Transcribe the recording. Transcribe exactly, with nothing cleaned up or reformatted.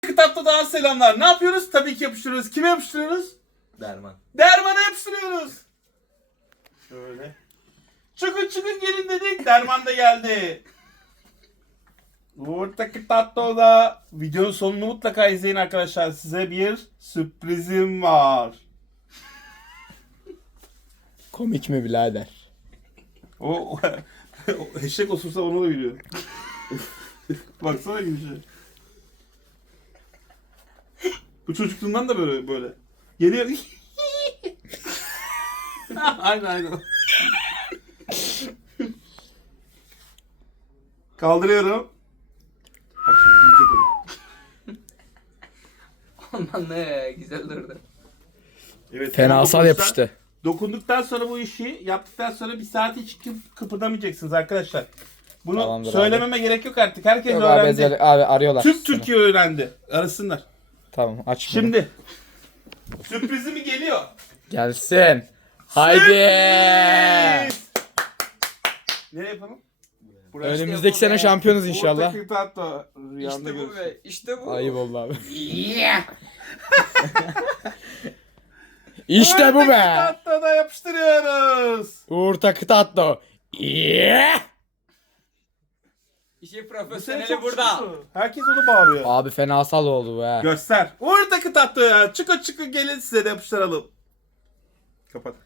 Kitapta daha selamlar. Ne yapıyoruz? Tabii ki yapıştırıyoruz. Kime yapıştırıyoruz? Derman. Derman'a yapıştırıyoruz. Şöyle. Çıkın çıkın gelin dedik. Derman da geldi. Buradaki tatlı da videonun sonunu mutlaka izleyin arkadaşlar. Size bir sürprizim var. Komik mi birader? O, o eşek osursa onu da biliyor. Baksana gidişe. Bu çocukluğundan da böyle böyle. Geliyor. aynen aynen. Kaldırıyorum. Bak şimdi gidecek onu. Aman ne güzel durdu. Evet, Fenasal dokunduktan- yapıştı. Dokunduktan sonra bu işi yaptıktan sonra bir saat hiç kıp- kıpırdamayacaksınız arkadaşlar. Bunu Tamamdır söylememe gerek yok artık. Herkes Yok abi, öğrendi. ezel- abi arıyorlar. Tüm seni. Türkiye öğrendi. Arasınlar. Tamam aç bunu. Şimdi sürprizim geliyor. Gelsin. Haydi. Sürpriz! Nereye yapalım? Buraya. Önümüzdeki sene şampiyonuz inşallah. Ortak hatta rüyanda İşte bu görürsün. be. İşte bu. Ayıp oldu abi. İşte bu be. Hatta da yapıştırıyoruz. Uğur Takı Tatlı. Yeah. İşi Bu sene profesyoneli çok burada. şıksın. Herkes onu bağırıyor. Abi fenasal oldu be. Göster. Ortaki tatlı ya. Çıkı çıkı gelin size de yapıştıralım. Kapat.